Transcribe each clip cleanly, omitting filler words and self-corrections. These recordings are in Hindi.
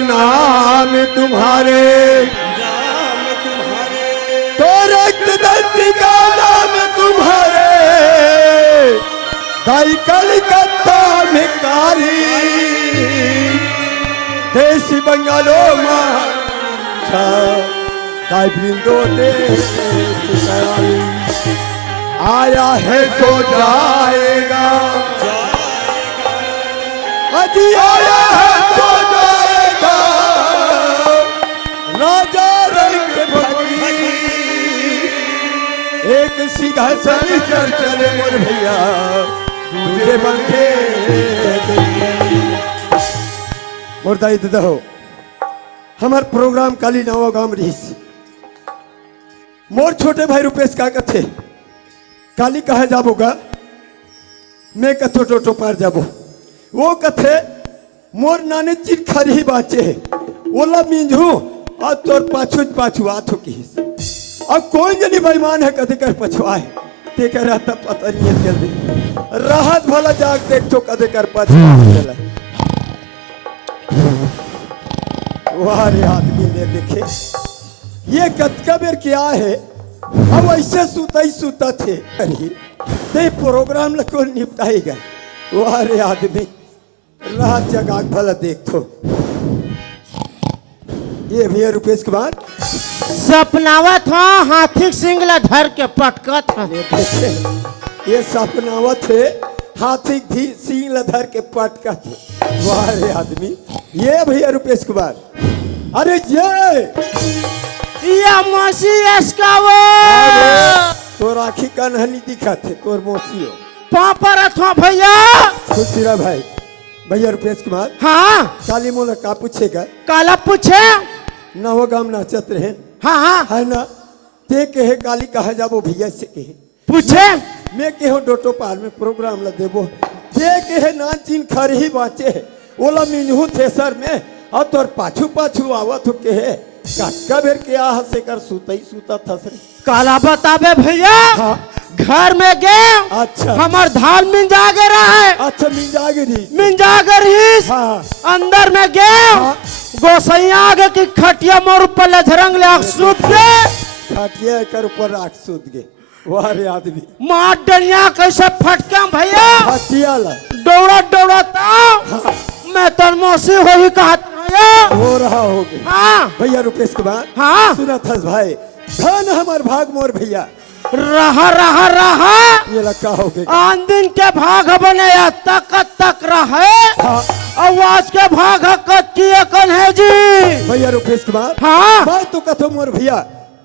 नाम तुम्हारे, तो रक्तदंती का नाम तुम्हारे, दाई कलकत्ता में कारी, देसी बंगालो दाई बृंदो देश आया है तो जाएगा, अजी आया है तो जाएगा, राजा रंग भगी एक सिंहासन चल चले मोर भैया तुझे बनके मोर दाई दादा हो। हमार प्रोग्राम काली नवा गांव रही, मोर छोटे भाई रुपेश का कथे काली कहा जाबोगा, मैं कथो टोटो पार जाबो, वो कथे मोर नाने चिर खरी ही बाचे है, ओला मिंजू और तोर पाछू पाछू आथो की, अब कोई जनी बेईमान है कदे कर पछवाए, ते कह रहा था पता नहीं है जल्दी राहत भला जाग देख तो कदे कर पछवाए, वारे आदमी ने देखे ये कतकबेर क्या है, अब ऐसे सूता ही सूता थे ते प्रोग्राम को निपटाई गए, वारे आदमी रात जगाग भला देख तो ये भैया रुपेश कुमार सपनावत हो हाथी सिंगला धर के पटकत हो, ये सपनावत है हाथी भी सिंगला धर के पटकत, वारे आदमी ये भैया रुपेश कुमार, अरे ये मौसी एस्कावो तो राखी का नहीं दिखा थे तोर मौसी हो पापा रथो भैया खुशीरा भाई भैया रुपेश कुमार। हाँ काली मोला का पूछेगा, काला पूछे नवो गाम नाचत रहे, हाँ हाँ है ना, ते कहे काली कहा जाबो भैया से कहे पूछे, मैं कहो डोटो पार में प्रोग्राम ला देबो, ते कहे ना चीन खर ही बाचे ओला मिनहू थे सर में और तोर पाछू पाछू आवत हो कहे का बेर के आ हसे कर सूता ही सूता था सर काला बताबे भैया। हाँ घर में गए, अच्छा हमार धान मिंजागे रहे, अच्छा मिंजागिरी मिंजागे रही, हाँ अंदर में गए, हाँ गोसैया आगे की खटिया मोर ऊपर ले झरंग ले आग सूत गए, खटिया कर ऊपर आग सूत गए, वारे आदमी मार डनिया कैसे फटके भैया, खटिया ला दौड़ा दौड़ा हाँ मैं तर मौसी हो ही कहा हो रहा होगे। हाँ भैया रुपेश कुमार हाँ सुना था भाई, धन हमार भाग मोर भैया रहा रहा रहा ये लगा होगे, आन दिन के भाग बने तक तक रहे, हाँ आवाज के भाग कच्ची कन है जी भैया रुपेश कुमार। हाँ मैं तो कथो मोर भैया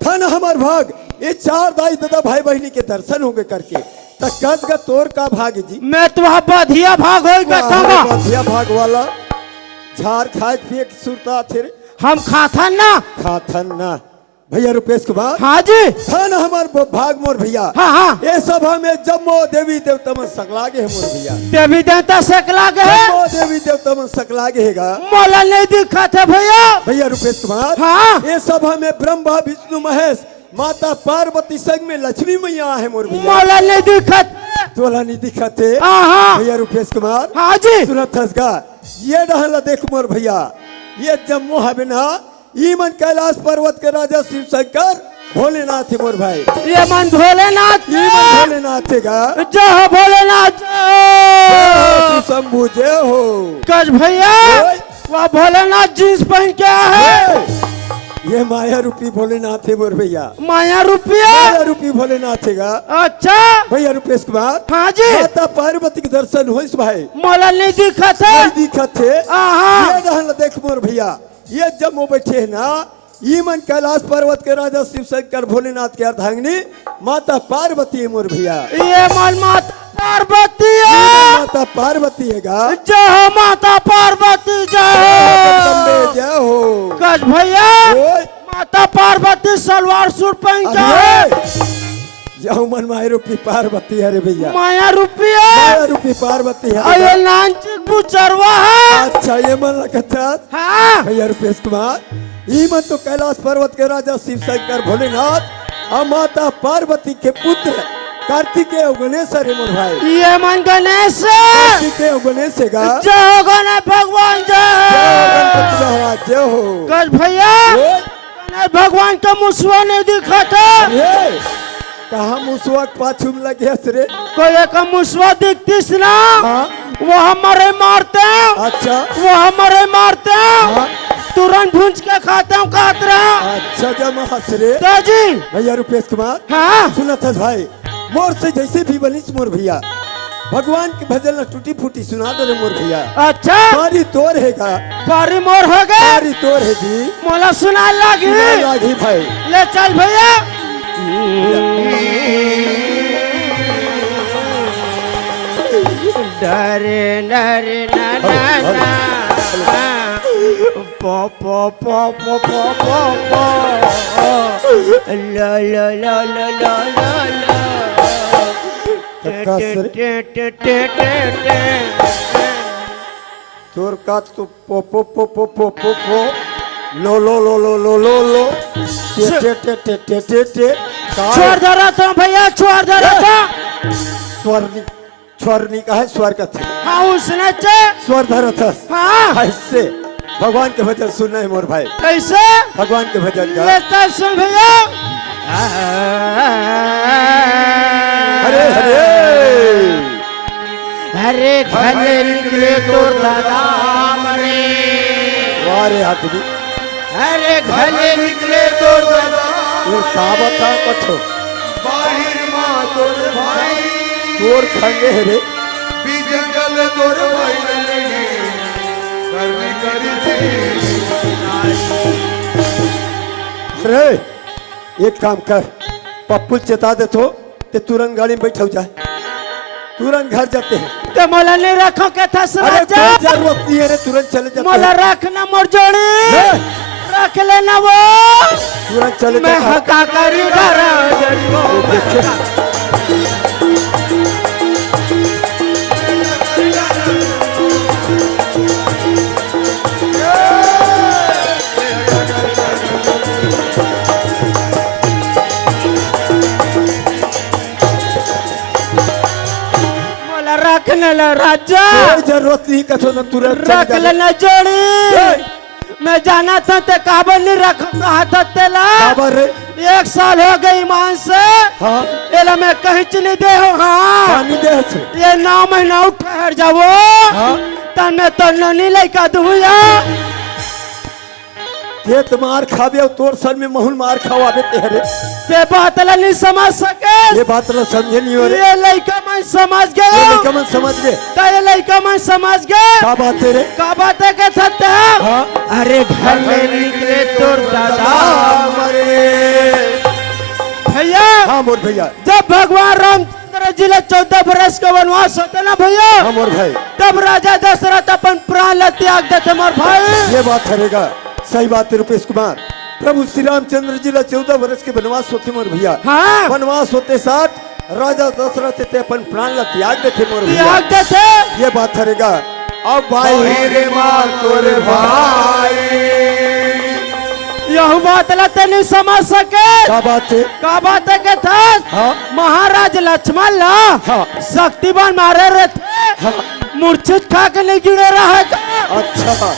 धन हमार भाग, ये चार दाई दादा भाई बहनी के दर्शन होंगे करके तक का तोर का भाग जी, मैं तुम्हारा बधिया भाग हो गया, बधिया भाग वाला झाड़ खाए पिए सुरता थे हम खाता ना खाथन ना भैया रुपेश कुमार। हाँ जी धन हमार भाग मोर भैया, हाँ हाँ ये सभा में जम्मो देवी देवता मन सकलागे है मोर भैया, देवी देवता सकला गए, जम्मो देवी देवता मन सकलागे हैगा, मोला नहीं दिखा थे भैया भैया रुपेश कुमार। हाँ ये सभा में ब्रह्मा विष्णु महेश माता पार्वती संग में लक्ष्मी मैया है मोर भैया, मोला नहीं दिखा तोला नहीं दिखाते हाँ भैया रुपेश कुमार। हाँ जी सुनत हसगा ये रहला देख मोर भैया, ये जम्मू है बिना ईमन कैलाश पर्वत के राजा शिव शंकर भोलेनाथ मोर भाई, ये मन भोलेनाथ ईमन भोलेनाथ का जय हो भोलेनाथ तू शंभु जय हो। कज भैया वह भोलेनाथ जींस पहन के है, ये माया रूपी भोलेनाथ है मोर भैया, माया रुपया माया रूपी भोलेनाथ है अच्छा भैया रुपेश कुमार। हाँ जी माता पार्वती के दर्शन हो भाई, मोला नहीं दिखा थे नहीं दिखत थे, हाँ ये रहला देख मोर भैया, ये जम्मू बैठे है ना ईमन कैलाश पर्वत के राजा शिव शंकर भोलेनाथ के अर्धांगिनी माता पार्वती है मोर भैया, ये मन माता पार्वती है, माता पार्वती है गा जय हो माता पार्वती जय जय हो। कज भैया ओए, माता पार्वती सलवार सूट पहन के है, यह मन माया रूपी पार्वती है रे भैया, माया रुपया माया रूपी पार्वती है ये नानचिक बुचरवा है, अच्छा ये मन लगता हाँ भैया रुपेश कुमार। ईमन तो कैलाश पर्वत के राजा शिव शंकर भोलेनाथ और माता पार्वती के पुत्र कार्तिकेय और गणेश रे मोर भाई। ये मन गणेश कार्तिकेय और गणेश गा। जय हो गणेश भगवान जय हो जय। गणपति महाराज जय हो। गज भैया ओए, गणेश भगवान का मुसवा नहीं दिखा था। ये कहाँ मुसवा के पाछू में लगे हस रे। कोई एक मुसवा दिखतीस ना हाँ वो हमारे मारते हैं, अच्छा वो हमारे मारते हैं, हाँ तुरंत भूंज के खाते हैं खाते रहे। अच्छा जमा हस रे। जी भैया रुपेश कुमार हाँ सुना था भाई, मोर से जैसे भी बनिस मोर भैया, भगवान की भजन न टूटी फूटी सुना दो रे मोर भैया। अच्छा पारी तोर हैगा, पारी मोर हो गए पारी तोर है जी। मोला सुना लगी सुना लागी भाई। ले चल भैया। डरे डरे ना ना ना पो पो पो पो पो पो पो ला ला ला ला ला ला ला टे टे टे टे तोर का तो पो पो पो पो पो पो पो लो लो लो लो लो लो लो टे टे टे टे टे टे टे छोड़ दे रहा था भैया, छोड़ दे रहा था। स्वर्णी का है स्वर का थे। हाँ उसने चे स्वर धरा था। हाँ ऐसे भगवान के भजन सुनना है मोर भाई। कैसे भगवान के भजन का। ले चल सुन भैया। हरे हरे हरे घरे निकले तो दादा मरे, वारे आदमी हरे घरे निकले तो दादा ये का बता कथो बाहिर माँ तोर भाई तोर खंगे है रे। भी जंगल तोर भाई लगे करनी करी थी। अरे एक काम कर, पप्पू चेता दे तो ते तुरंत गाड़ी में बैठो जाए, तुरंत घर जाते हैं। तो मोला नहीं रखो के था अरे समझ जा। कोई जरूरत नहीं है रे, तुरंत चले जाते मोला हैं। रखना मोर जोड़ी हे, रख लेना वो। तुरंत चले मैं जाते हैं। हका करी डरा जड़ो। देखे मोला रख लेना राजा, कोई जरूरत नहीं कथो न तुरंत चले रख जाते। लेना जोड़ी। मैं जाना था ते काबल नहीं रख कहा था तेला। खबर रे। 1 साल हो गई मान से हाँ एला मैं कहीं चली दे हो। हाँ पानी दे से। ये 9 महीना ठहर जाओ हाँ तन में तो नहीं लेका दूया। ये तुम्हार खाबे और तोर सर में महूल मार खावाबे तेरे। ते बात ला नहीं समझ सके। ये बात ना समझे नहीं हो रे। ये लड़का मैं समझ ये गया। लेकिन मन समझ गए तो ये लड़का मैं समझ गया। क्या बात है रे। का बात है के थते हैं? हाँ अरे घर में निकले तोर दादा भैया। हाँ मोर भैया। जब भगवान रामचंद्र जी ने 14 वर्ष का वनवास होता ना भैया, हाँ मोर भाई। तब राजा दशरथ अपन प्राण ला त्याग देते मोर भाई। ये बात करेगा, सही बात है रुपेश कुमार। प्रभु श्री रामचंद्र जी ला 14 वर्ष के वनवास होते मोर भैया। हाँ वनवास होते साथ राजा दशरथ ते अपन प्राण ला त्याग देते मोर भैया। त्याग देते। ये बात करेगा। अब भाई बाहिर माँ तोर भाई यह बात ला ते नहीं समझ सके। क्या बात है। का बात है के था? हाँ महाराज लक्ष्मण ला हाँ शक्तिवान मारे रहे थे, हाँ मूर्छित खा के नहीं गिरे रहा था। अच्छा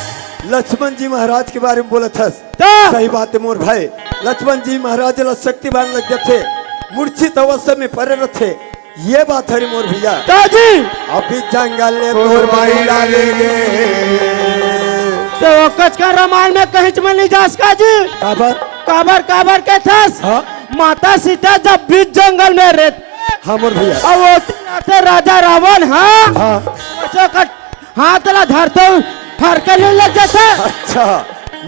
लक्ष्मण जी महाराज के बारे में बोला था। तो सही बात है मोर भाई। लक्ष्मण जी महाराज ला शक्तिवान लग गए थे, मूर्छित अवस्था में पड़े रहे। ये बात है मोर भैया। तो जी अभी जंगल में तोर भाई डालेंगे। तो कच का रामायण में कहीं में नहीं जा सका जी। काबर काबर काबर के था? हाँ माता सीता जब बीच जंगल में रहते हाँ मोर भैया। और वो तीनाते राजा रावण हाँ हाँ बच्चों का हाथ ला धरते फरके नहीं लग जाते। अच्छा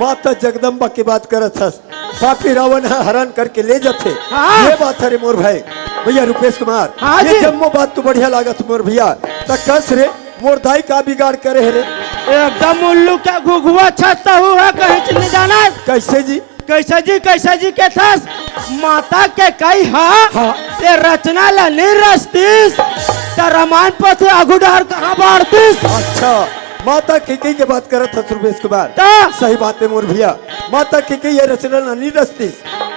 माता जगदम्बा की बात करत हस। पापी रावण हरण करके ले जाते। हाँ। ये बात है रे मोर भाई। भैया रुपेश कुमार। हाँ ये जी। जम्मो बात तो बढ़िया लागत मोर भैया। तो कस रे मोर दाई का बिगाड़ करे है रे। एकदम उल्लू का घुघुआ छाता हुआ कहीं चले जाना। कैसे जी। कैसा जी के था? माता के कई हाँ हाँ। ये रचना ला नहीं रचतीस तो रामायण पथ अगुडार कहाँ बाढ़तीस। अच्छा माता के के बात करत हस रुपेश कुमार। तो सही बात है मोर भैया। माता के ये रचना नहीं रचती।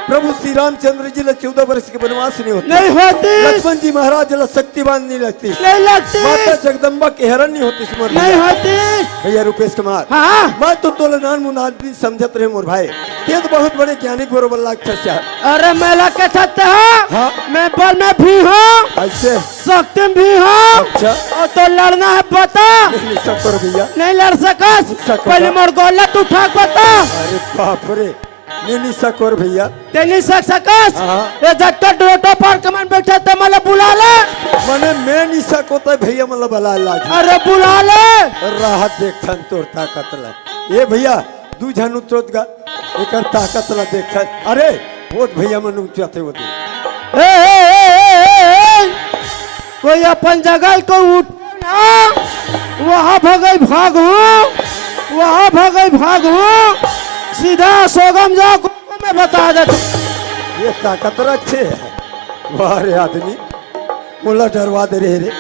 प्रभु श्री रामचंद्र जी ला 14 वर्ष के वनवास नहीं होती, नहीं होती, लक्ष्मण जी महाराज ला शक्तिवान नहीं लगती, नहीं लगती, माता जगदम्बा के हरण नहीं होती मोर नहीं भैया। होती। भैया रुपेश कुमार, हाँ मैं तो तोला नान मुनादी समझत रहे मोर भाई, ये तो बहुत बड़े ज्ञानी बरोबर लागत है। अरे मेला के छत्ते हो, हाँ मैं बल में भी हूँ, ऐसे शक्ति में भी हूँ, अच्छा और तो लड़ना है बता, नहीं सब करो भैया। नहीं लड़ सकस, सकता। पहले मोर गोला तू ठाक बता, अरे बाप रे, नहीं सकोर भैया। ते नहीं सकस, हाँ। ये झटका डोटो पर कमान बैठे ते मला बुला ले, मने मैं नहीं सकोता भैया, मतलब बला लागी अरे बुला ले, राहत देखन तोर ताकत ला। ये भैया दू जन उतरत गा, एकर ताकत ला देखन। अरे वो भैया मन उतरते होते, कोई अपन जगह को उठ ना, वहाँ भगई भाग हूँ, वहाँ भगई भाग हूँ, सीधा सोगम जाओ को मैं बता देता। ये ताकत रखे है वाह रे आदमी, मुला डरवा दे रे।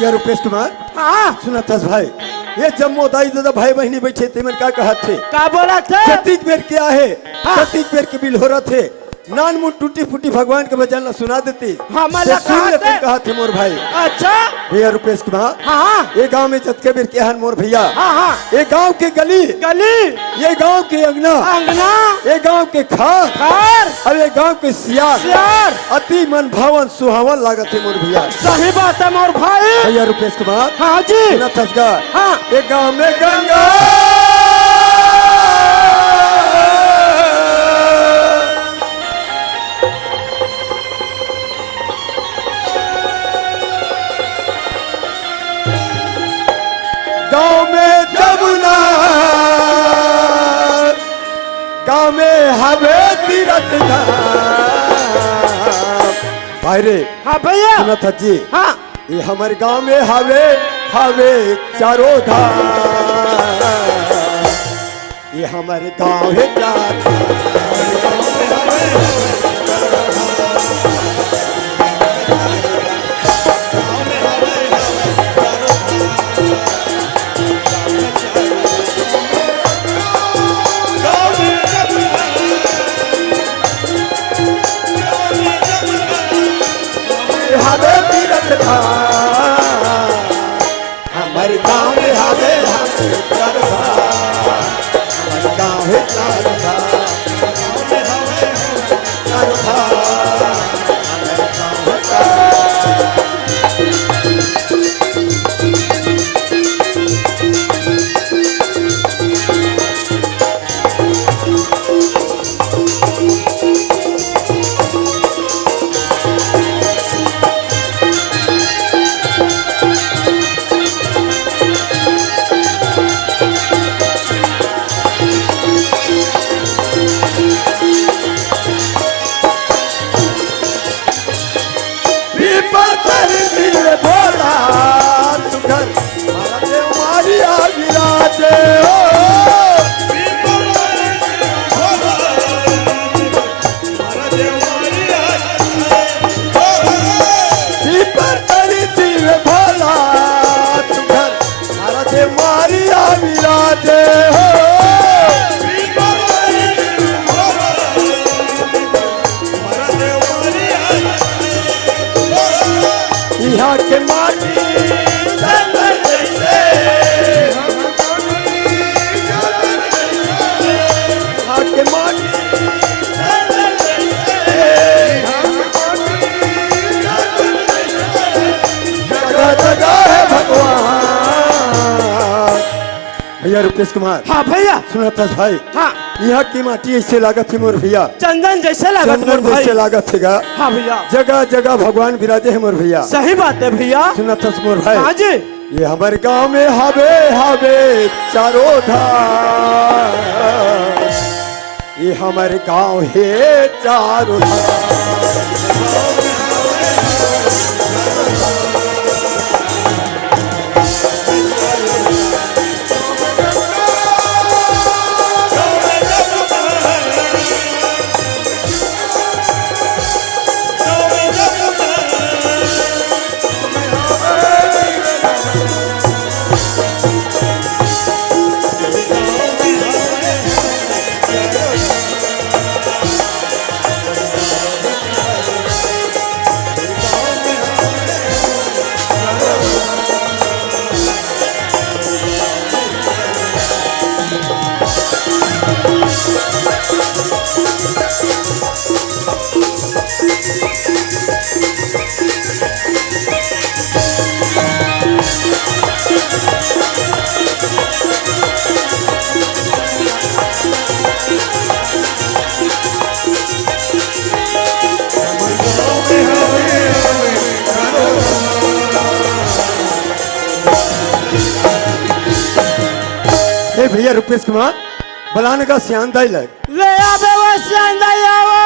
ये रुपेश कुमार हाँ सुना तस भाई, ये जम्मो दाई दादा भाई बहनी बैठे थे, मन क्या कहा थे, का बोला थे, छत्तीस बेर क्या है, हाँ। 36 बेर के बिल हो रहा थे, नान मुंह टूटी फूटी भगवान के बजाना सुना देती। हाँ, मला तो सुन कहा लेते थे। कहा थे मोर भाई। अच्छा भैया रुपेश कुमार, हाँ ये गांव में जतके बेर क्या है मोर भैया, हाँ हाँ, ये गांव के गली, गली, ये गांव के अंगना, अंगना, ये गांव के खार, घर, और ये गांव के सियार सियार, अति मन भावन सुहावन लागत है मोर भैया। सही बात है मोर भाई। भैया रुपेश कुमार हाँ जी, सुना थसगा, हाँ ये गांव में गंगा गांव में जमुना, गांव में हवे तीरथ धाम। भाई रे हाँ भैया, सुना था जी, हाँ ये हमारे गांव में हवे हवे चारों धाम, ये हमारे गांव है चार। हवे तीरथ धाम, हमारे गांव में हवे हवे चार धाम, हमारे गांव है चार धाम, चार धाम, हमारे गांव है चार। पीपल पर नील भोला सुघर, हमारा देव मारिया विराजे हो। पीपल पर नील भोला सुघर, हमारा देव मारिया विराजे हो। यहाँ के माटी जंगल जैसे, यहाँ के माटी जंगल जैसे, जगह जगह है भगवान। भैया रुपेश कुमार हाँ भैया, सुना था भाई, हाँ यहाँ की माटी ऐसे लागत है मोर भैया, चंदन जैसे लागत मोर चंदन भाई। जैसे लागत है। हाँ भैया, जगह जगह भगवान विराजे है मोर भैया। सही बात है भैया। सुना था मोर भाई, हाँ जी, ये हमारे गांव में हवे हवे चारों धाम, ये हमारे गांव है चारों धाम। भैया रुपेश कुमार बलाने का सियान दाई लग ले आवे वैसे अंदर आवे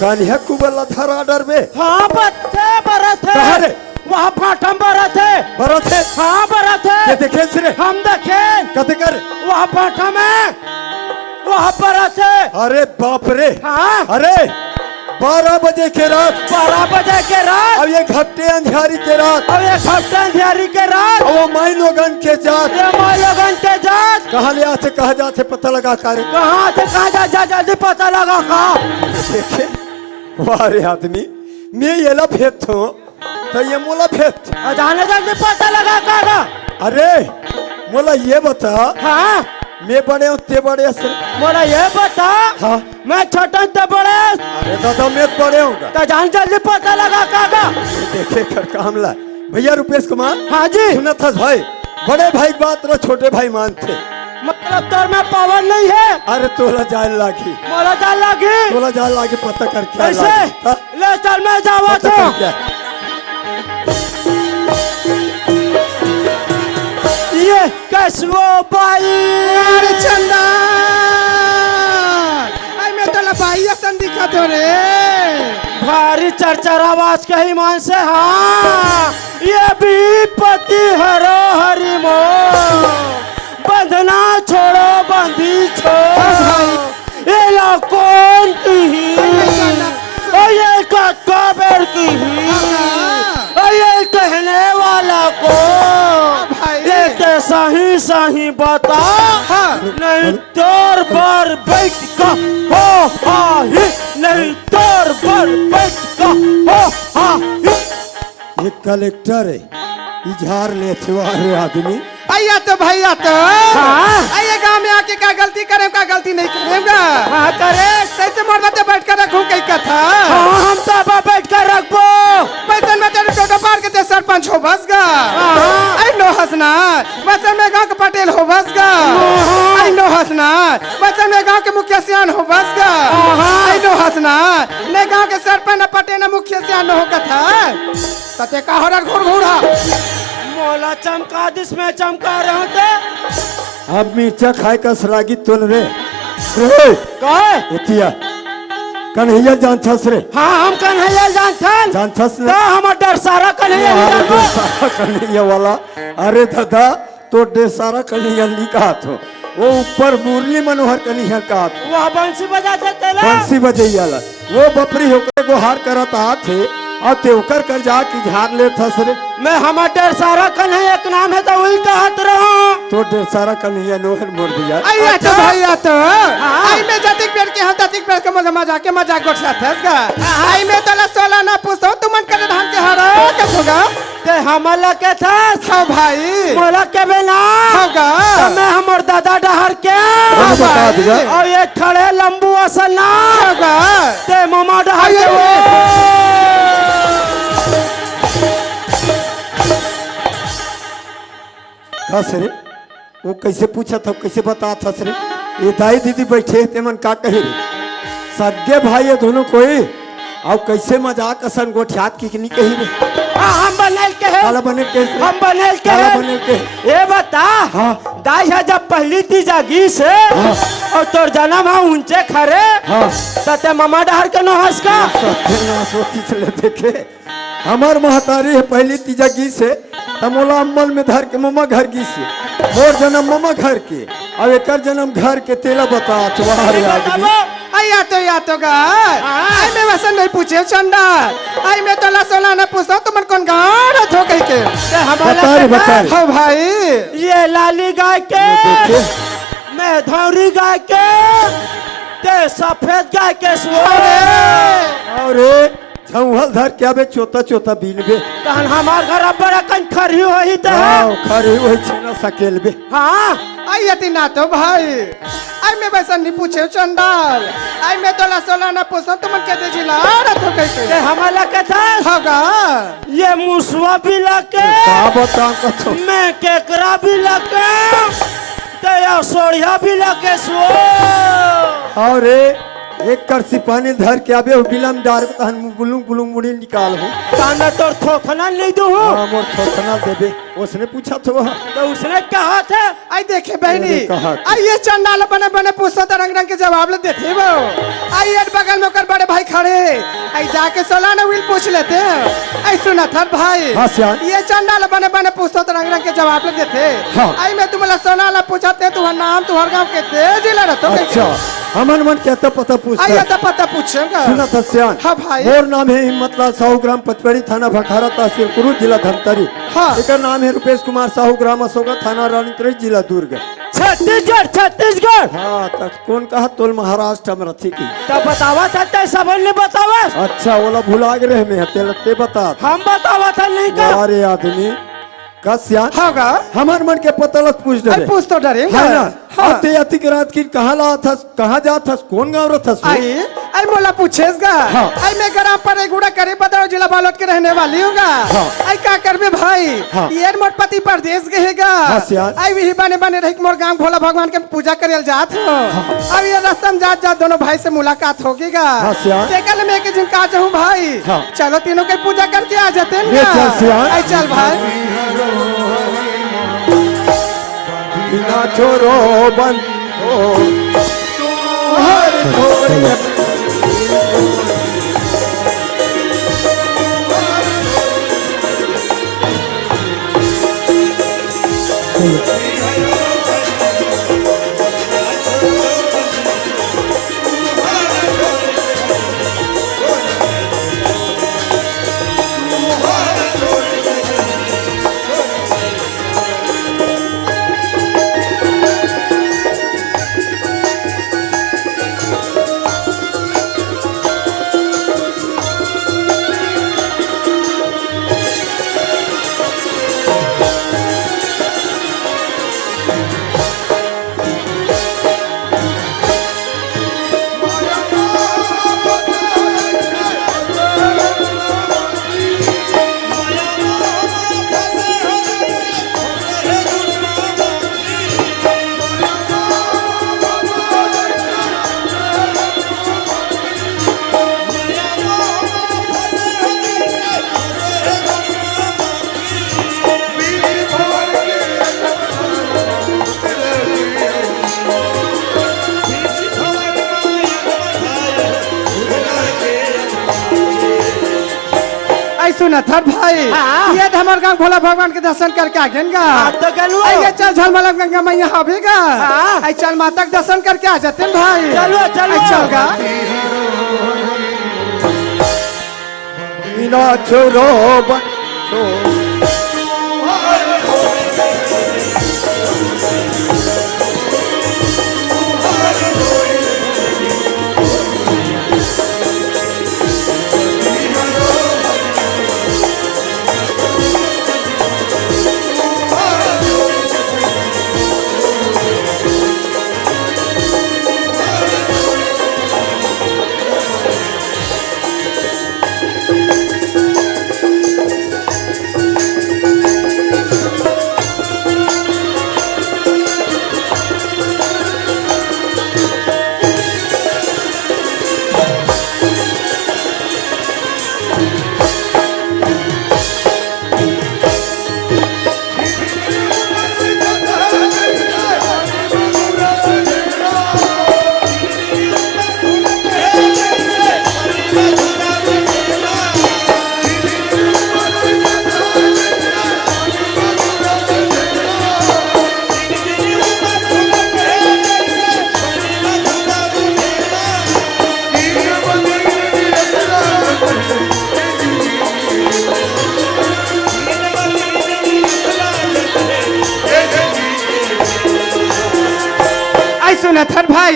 कान्हा कुबला थारा डर में हाँ बत्ते बरत कहाँ रे? है वहाँ फाटम बरत है बरत है हाँ बरत ये है देखे सिरे हम देखें कते कर वहाँ फाटम है वहाँ बरत है अरे बाप रे हाँ अरे 12 बजे के रात 12 बजे के रात अब ये घट्टे अंधियारी के रात अब ये खपटन धियारी के रात अब वो माई लोगन के जात ये माँ लोगन के जात कहाँ ले आते कहा जाते पता लगा करे कहाँ से कहाँ जा जल्दी पता लगा कहाँ देखे वारे आदमी मैं ये ला भेद हूँ तो ये मोला भेद जाने जल्दी पता लगा कहाँ अरे मोला ये बता हाँ मैं बड़े हूँ ते बड़े असर बोला ये बता हाँ मैं छोटा तो बड़े अरे दादा मैं बड़े हूँ तो जान जल्दी पता लगा कहाँ देखे कर काम ला भैया रुपेश कुमार हाँ जी सुना था भाई बड़े भाई की बात रो छोटे भाई मानते मतलब तोर में पावर नहीं है अरे तोला जान लागी मोला जान लगी तोला जान लागी पता कर क्या कैसे लागी, हाँ? ले चल मैं जावा पता तो कर क्या ये कसवो बाई अरे चंदा आई मैं तो लबाई सन दिखा तो रे भारी चरचर आवाज कही मान से हाँ ये भी पति हरो हरि मो बंधना छोड़ो बंदी छोड़ ये ला कौन की ही और ये कटका बेर की ही और ये कहने वाला को ये ते सही सही बता नहीं तोर पर बैठ का हो हा ही नहीं तोर पर बैठ का हो हा ही ये कलेक्टर है इजहार लेते वाले आदमी आइया तो भैया तो हाँ। आइए गांव में आके क्या गलती करे क्या गलती नहीं करेगा हाँ करे कैसे मोड़ बैठ कर रखूं कई कथा हाँ हम तो अब बैठ कर रखबो पैसन में तेरे टोटो पार के ते सरपंच हो बस गा हाँ। आई नो हंसना वैसे में गांव के पटेल हो बस गा आई नो हंसना वैसे में गांव के मुखिया सियान हो बस गा आई नो हंसना ने गांव के सरपंच पटेल मुखिया सियान हो कथा तते का हो घूर घूरा मोला चमका दिस में चमका रहे थे अब मिर्चा खाए का सरागी तोल रे कहे एतिया कन्हैया जानथस रे हाँ हम कन्हैया जानथन जानथस तो ना हम डर सारा कन्हैया नहीं अरे जानबो सारा कन्हैया वाला अरे दादा तो डे सारा कन्हैया लिखा थो वो ऊपर मुरली मनोहर कन्हैया का थो वह बंसी बजाते तेला बंसी बजैयाला वो बपरी होकर गुहार करत आथे और ते ओकर कर जा की झार ले थस रे मैं हमार डर सारा कन्हैया के नाम है तो वही कहत रहो तो डे सारा कन्हैया नोहर मोर दिया आइया तो भैया तो आई में जतिक पेड़ के हम ततिक पेड़ के मजाक गोठला थस गा आई में तला 16 ना पूछतो तू मन कर धान के हरा के होगा ते हमला के था हां भाई मोला के बिना होगा तो मैं हमर दादा डहर के हम बता दिया और ये खड़े लंबू असल ना होगा ते मामा डहर के वो कस रे वो कैसे पूछा था कैसे बता था रे ये दाई दीदी बैठे ते मन का कही रे सगे भाई ये दोनों कोई और कैसे मजाक असन गोठियात की नहीं कही रे हम बनल के है काला बने के हम बनल के काला है बने के ये बता हाँ। दाई है जब पहली थी जागी से और तोर जन्म है ऊंचे खरे हाँ तते ममा डहर के न हंस का सोची चले देखे हमार महतारी है पहली तीजा गी से तमोला अम्मल में धर के ममा घर गी से मोर जन्म ममा घर के अब एक जन्म घर के तेला बता तुम्हारे आदमी आई आतो गा आई मैं वैसे नहीं पूछे चंडाल आई मैं तो सोना न पूछता तुम कौन गाड़ थो कह के बता रे बता रे हो भाई ये लाली गाय के मैं धौरी गाय के ते सफेद गाय के सुअरे और झंहल धर के आबे चोता चोता बीनबे तहन हमार घर अब बड़ा कन खरी होई त आओ खरे वही छेना सकेलबे हां आई अति ना तो भाई आई मैं वैसा नहीं पूछे चंडाल आई मैं तो सोना न पूछता तुम के दे जिला थो कह के ते हमारा के था होगा ये मुसवा भी लके का बता कथो मैं केकरा भी लके ते या सोड़िया भी लके सो और एक कर सिपाही धर के आबे वो बिलम डार को तहन बुलुंग बुलुंग मुड़ी निकाल हो ताने तोर थोखना नहीं दू हां मोर थोथना देबे उसने पूछा तो तो उसने कहा था आई देखे बहनी मैंने कहा कि- आई ये चंडाल बने बने पूछता तो रंग रंग के जवाब ले देते वो आई एक बगल में कर बड़े भाई खड़े आई जाके सोला ने विल पूछ लेते हैं आई सुना था भाई हाँ, सियान। ये चंडाल बने बने पूछता तो रंग रंग के जवाब ले देते हाँ। आई मैं तुम्हारा सोना ला पूछते तुम्हारा नाम तुम्हारा गांव के दे जिला रहता अच्छा हमन मन कहता पता पूछता आई तो पता पूछेगा सुना था सियान हाँ भाई। मोर नाम है हिम्मतलाल साहू ग्राम पचपड़ी थाना भखारा तहसील कुरू जिला धमतरी हाँ। एकर नाम है रुपेश कुमार साहू ग्राम अशोका थाना रानीतरी जिला दुर्ग छत्तीसगढ़ हाँ तक कौन कहा तोल महाराष्ट्र में रथी की तो बतावा था ते सबन ने बतावा अच्छा ओला भुला गए में ते बता हम बतावा था नहीं का अरे आदमी कस्यान होगा हमार मन के पता लग पूछ आई डरे पूछ तो डरेगा है ना हाँ। आते आती के रात की कहाँ ला था कहाँ जा था कौन गाँव रहा था आई आई मोला पूछेगा हाँ। आई मैं ग्राम पर गुड़ा करे बताओ जिला बालोट के रहने वाली होगा हाँ। आई क्या करबे भाई हाँ। ये मोर पति परदेश गएगा हाँ, सियान। आई वही बने बने रही मोर गांव भोला भगवान के पूजा करे जात हो अब ये रास्ता में जात जात दोनों भाई से मुलाकात होगीगा हाँ, सियान। देखल मैं एक दिन का जाऊं भाई हाँ। चलो तीनों के पूजा करके आ जाते हैं ले चल, सियान। आई चल भाई बिना छोरो बंद हो हर छोरे आई सुना था भाई हाँ। ये हमारे गांव भोला भगवान के दर्शन करके आ गए हाँ, तो गलू। आई चल झलमला गंगा मैया हवेगा हाँ। आई चल माता के दर्शन करके आ जाते हैं भाई चलो, चलो। आई चल गा बिना छोरो बंद हो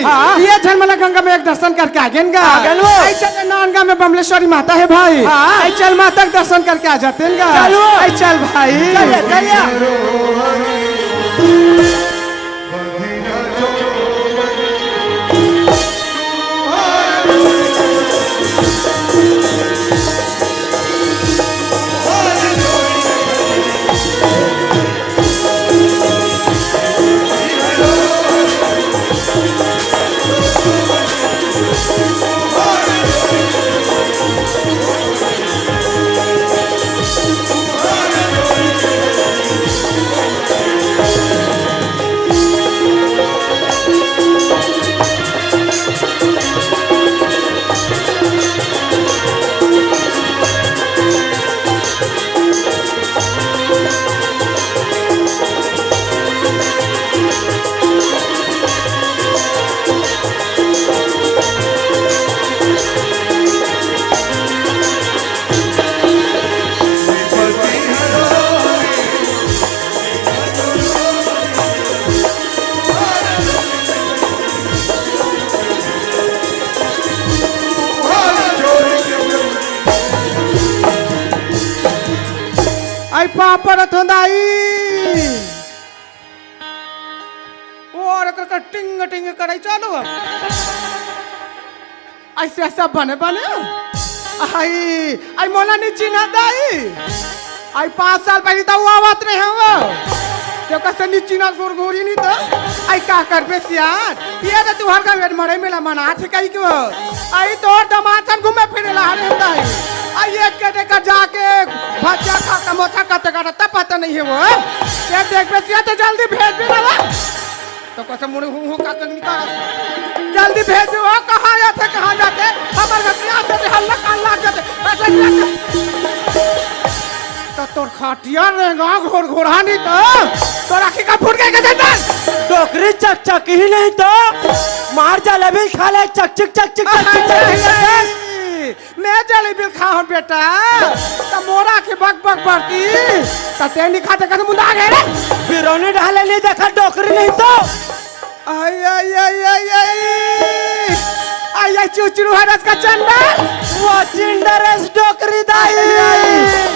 हाँ। ये झलमला गंगा में एक दर्शन करके आ गेन गा गेन वो। आई चल नानगा में बमलेश्वरी माता है भाई हाँ। आई चल माता के दर्शन करके आ जाते हैं गा चलो। आई चल भाई चलिए चलिए आई पापड़ थोंदाई और कर टिंग टिंग करे चलो ऐसे ऐसा बने बने आई आई मोला नहीं चिन्ह दाई आई 5 साल पहले तो वो बात नहीं है वो जो कैसे नहीं चिन्ह गुरगुरी नहीं तो आई का कर बे सियार ये तो तू हर का वेट मरे मेला मना थे कहीं क्यों आई तो दमाचन घूमे फिरे ला रहे दाई आई ये कहते का जाके भज्जा खा का मोथा करते का तब पता नहीं है वो ये देख बे सियार तो जल्दी भेज भी ना तो कैसे मुड़े हूँ का तक निकाल जल्दी भेजो कहाँ जाते कहाँ जाते हमारे यहाँ से हल्ला काला जाते ऐसे तो तोर खाटिया रहेगा घोर घोरा नहीं तो तोर आखी का फूट गए कैसे डोकरी चक चक ही नहीं तो मार जलेबी खा ले चक चक चक चक चक चक मैं जलेबी खाऊं बेटा तो मोरा के बक बक बढ़ती तो ते नहीं खाते कैसे मुंडा गए रे बिरौनी ढाले नहीं देखा डोकरी नहीं तो आई आई आई आई आई आई आई चुचरू हरस का चंदा वो चिंडरस डोकरी दाई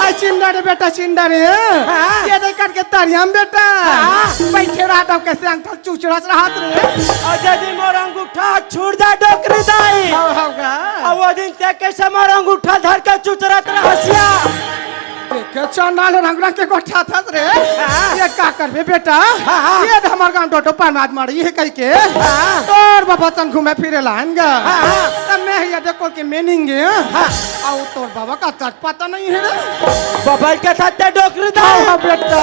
आई चिंडा बेटा चिंडा रे हाँ। ये देख करके तरियम बेटा हाँ। बैठे रहा तब कैसे अंकल चुचड़ास रहा रे और यदि मोर अंगूठा छूट जा डोकरी दाई होगा और वो दिन ते कैसे मोर अंगूठा धर के चुचरत रहसिया देखे चंडाल रंग रंग के गोठा था रे हाँ। ये का करबे बेटा हाँ। ये हमार गांव टोटो पानाद मारी है कह के हाँ। तोर बाबा तन घूमे फिरे लाएंगा हाँ। तब मैं ये देखो के मेनिंगे आओ तोर बाबा का तक पता नहीं है रे बबल के साथ ते डोकरी दाई हाँ बेटा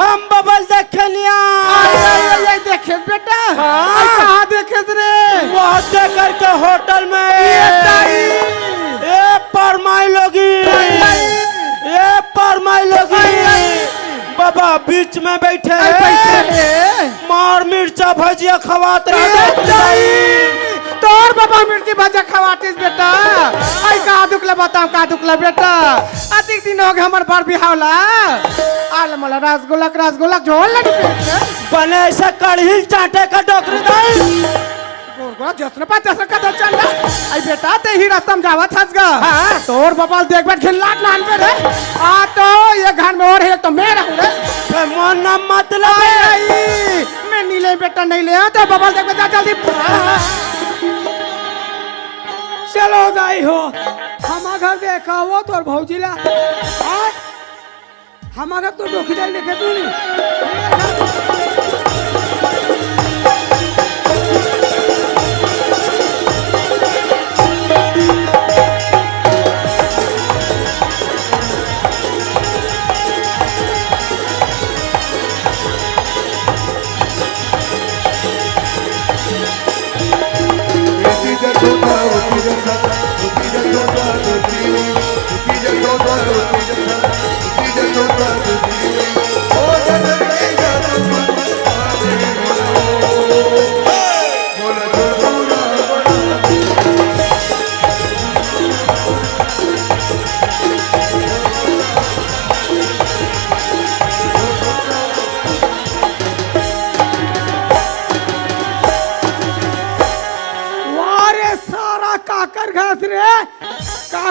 हम बबल देखे लिया आई आई आई आई देखे बेटा हाँ। आई कहाँ देखे रे वो देख करके होटल में ये ताई ये परमाई लोगी ये परमाई लोगी बाबा बीच में बैठे आई बैठे रे मार मिर्चा भजिया खवात रहा तोर बाबा मिर्ची भजा खवातीस बेटा आई का दुखला बताओ का दुखला बेटा अधिक दिन हो गए हमार बार बिहावला आल मला रसगुल्ला झोल लगी बने ऐसा कढ़ी चाटे का डोकरी दाई गोरगोरा जसने पा जसने का चंदा आई बेटा ते ही रास्ता में जावत हंस गा तोर बाबा देख बैठ खिल्लाट नान पे रे आ तो ये घर में और है तो मैं रहूं रे मन मतलब आई मैं नीले बेटा नहीं ले तो बाबा देख बैठ जल्दी चलो दाई हो हमार घर देखा वो तोर भौजीला हमार घर तो डोकीदार देखे तू नहीं Oh,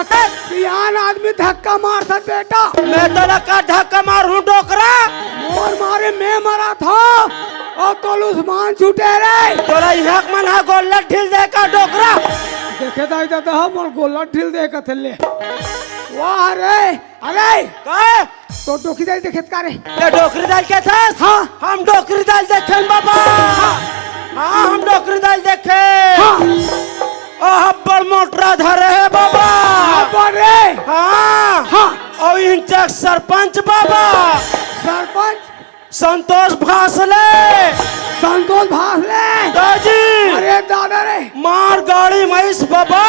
सियान आदमी धक्का मार था बेटा। मैं तोला का धक्का मारू डोकरा। मोर मारे मैं मरा था और तोल उस्मान छूटे रे। तोला यहाँ मन हा गोल्ला ढील दे का डोकरा। देखे दाई दादा हम मोर गोला ढील दे का थले। वाह रे अरे का तो डोकी दाई देखे का रे। ये डोकरी दाल के था? हाँ हम डोकरी दाल देखे बाबा। हाँ हम डोकरी दाल देखे। हाँ बड़ मोटरा धरे है बाबा। रे हाँ हाँ और इंचक सरपंच बाबा सरपंच संतोष भासले। संतोष भासले दाजी अरे दादा रे मार गाड़ी महिष बाबा।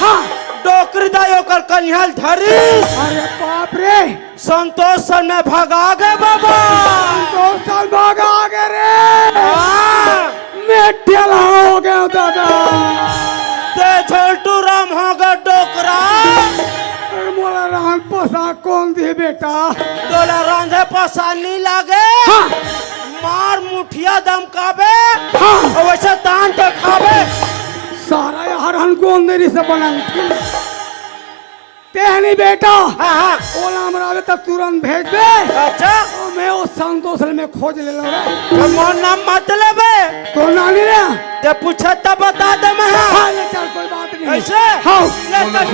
हाँ डोकरी दायो कर कन्हल धरीस। अरे बाप रे संतोष सर में भगा गए बाबा। संतोष साल भागा आगे रे। हाँ मैं ठेला हो गया दादा। ते झोलटू राम हो गए डोकरा। अरे मोला रहन पोसा कौन दी बेटा। तोला रंधे पसानी लागे। हाँ मार मुठिया दम काबे। हाँ और वैसे तान के खाबे। सारा यार हन गोंदेरी से बना तेहनी बेटा। हाँ हाँ ओला हमरा तक तुरंत भेज बे। अच्छा और मैं उस संतोष में खोज ले लो रे। तो मोर नाम मतलब है तो नानी रे ते पूछे तब बता दे मैं। हाँ ले चल कोई बात नहीं। ऐसे हाँ ले चल।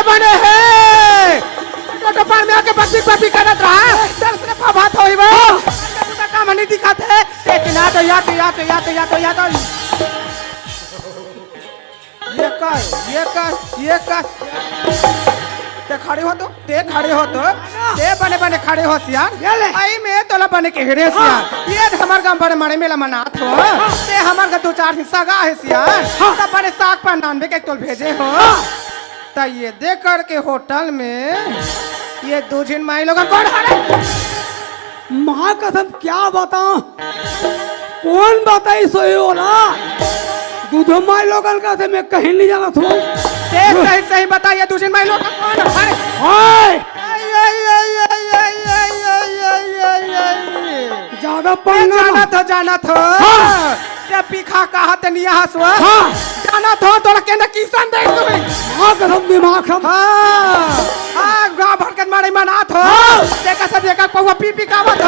बने है तो पार में आके बकरी बकरी करत रहा। चल सिर्फ बात होई बे। तू काम नहीं दिखाते है। इतना तो या ते खड़े हो ते बने खड़े हो सियार। आई में तोला बने के हेड़े सियार। ये हमार गांव बड़े मारे मेला मनात हो। ते हमार का दो चार हिस्सा गा है सियार। तब बने साग पर नान के तोल भेजे हो। तो ये देख कर के होटल में ये दो जिन माई लोग कौन है? माँ कसम क्या बताऊं कौन बताई सोई होला। दूधो माई लोगन का से मैं कहीं नहीं जाना था। सही सही बता ये दो जिन माई लोग कौन है? हाय ज्यादा पढ़ना जाना था। हाँ। ते पीखा कहा ते निया हसवा। हाँ जाना था तो लगे न किसान दे तू। माँ कसम दिमाग हम। हाँ गाँव भर के मारे मना था। हाँ। देखा सब देखा पौवा पी का मत।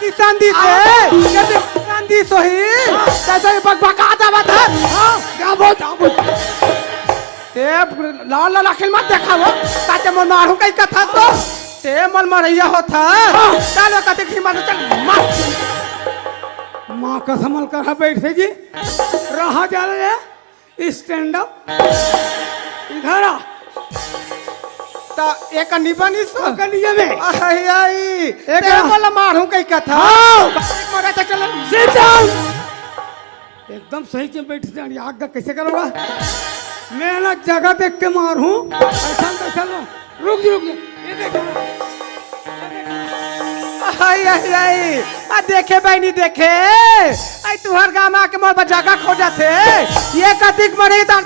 किसान दी से किसान दी सोही जैसे बकबका जावत है। क्या बोल ते लाल लाल अखिल मत देखा वो ताते मन मारू कई कथा तो ते मन मरैया होता। चलो कते की मन चल मत। माँ का संभल कर बैठ जी रहा जा रहे स्टैंड अप इधर आ। तो एक निबनी सो कलिए में आई आई एक बोला मारू कई कथा। मरे तो चलो सिट डाउन। एकदम सही से बैठ जानी आग कैसे करोगा। मैं ना जगह देख के मारूं ऐसा कैसा लो। रुक ये देखो। आई आई आई आ देखे भाई नहीं देखे। आई तुहर गाँव में आके मोर जगह खोजा थे। ये कतिक मरे ता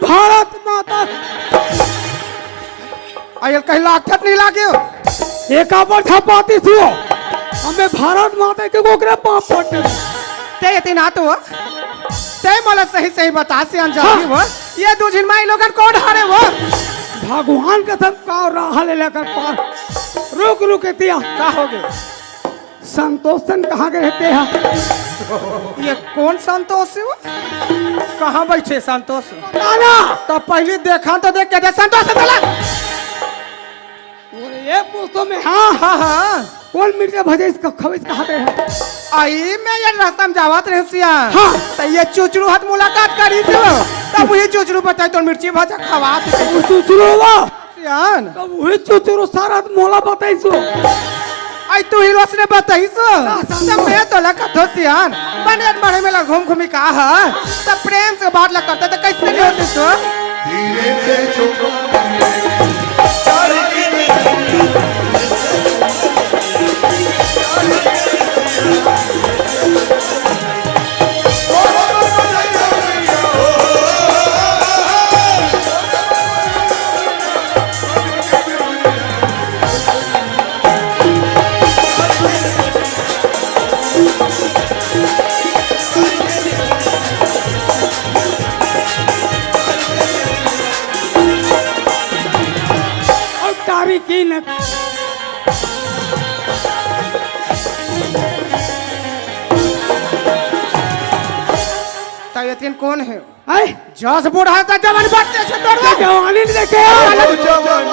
भारत माता आयल कहीं लागत नहीं लागे। एक पर छपाती थी हमें भारत माता के गोकरे पाप पड़ते। ते इतना तो ते मला सही सही बता से अंजामी वो ये दो जिन माई लोगन कौन हारे वो। भगवान का सब का राह ले लेकर पार रुक तिया क्या हो गए? संतोषन कहाँ के रहते हैं। ये कौन संतोष है वो? कहाँ बैठे संतोष? नाना तो पहले देखा तो देख के दे संतोष चला। ये पूछो में हाँ हाँ कौन मिर्चा भजे इसका खबीज कहते हैं। आई मैं ये रास्ता में जावत रहे सिया। हाँ तो ये चुचड़ू हाथ मुलाकात करी थी वो। तब वही चुचड़ू बताई तो मिर्ची भाजा खवा थी चुचुरो वा सियान। तब वही चुचुरो सारा मोला बताई सो। आई तू ही रोशने बताई सो सब मैं तो लगा धोसियान बने बड़े में घूम घूमी का है सब प्रेम से बात लग करते तो कैसे नहीं होते सो धीरे से चुप तारी की न तयतीन कौन है आई जस बूढ़ा था जवान बात से तोड़ जवानी नहीं देखे जवानी